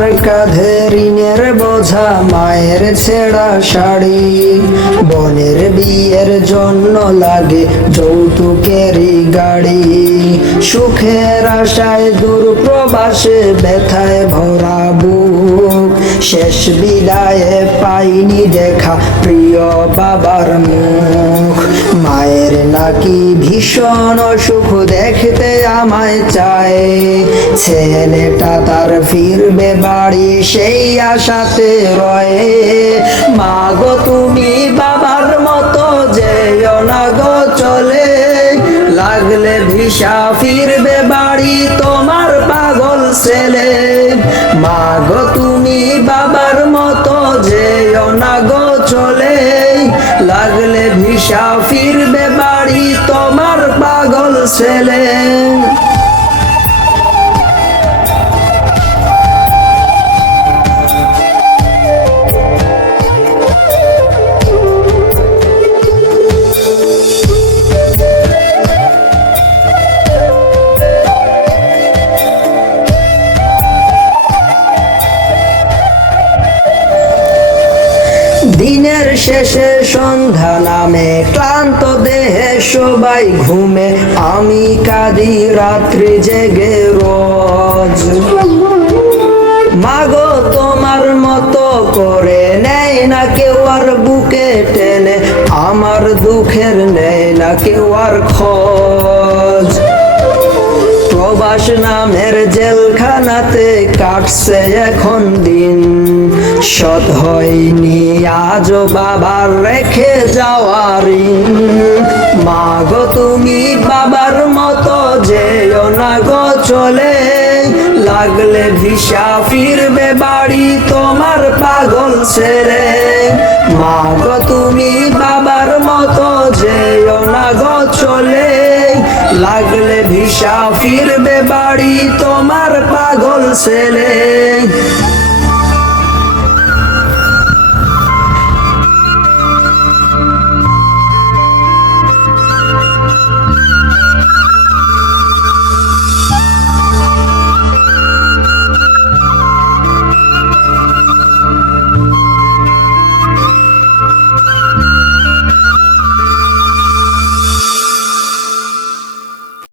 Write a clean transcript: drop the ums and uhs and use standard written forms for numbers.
আমার কাঁধে ঋণের বোঝা, মায়ের ছেঁড়া শাড়ি, বোনের বিয়ের জন্য লাগে যৌতুকেরই গাড়ি। সুখের আশায় দূর প্রবাসে ব্যথায় ভরা বুক, শেষ বিদায়ে পাইনি দেখা প্রিয় বাবার মুখ। মায়ের নাকি ভীষণ অসুখ, দেখতে আমায় চায়, ছেলেটা তার ফিরবে বাড়ি সেই আশাতে রয়ে। মা গো তুমি বাবার মতো যেও না গো চলে, লাগলে ভিসা ফিরবে বাড়ি তোমার পাগল ছেলে। মা গো তুমি বাবার মতো যেও না গো চলে, লাগলে ভিসা ফিরবে বাড়ি তোমার পাগল ছেলে। দিনের শেষে সন্ধ্যা নামে, ক্লান্ত দেহে সবাই ঘুমে, আমি কাঁদি রাত্রি জেগে রোজ। মাগো তোমার মতো করে নেয় না কেউ আর বুকে টেনে, আমার দুঃখের নেয় না কেউ আর খোঁজ। প্রবাস নামের জেলখানাতে কাটছে এখন দিন, শোধ হয়নি আজও বাবার রেখে যাওয়া ঋণ। মা গো তুমি বাবার মতো যেও না গো চলে, লাগলে ভিসা ফিরবে বাড়ি তোমার পাগল ছেলে। মা গো তুমি বাবার মতো যেও না গো চলে, লাগলে ভিসা ফিরবে বাড়ি তোমার পাগল ছেলে।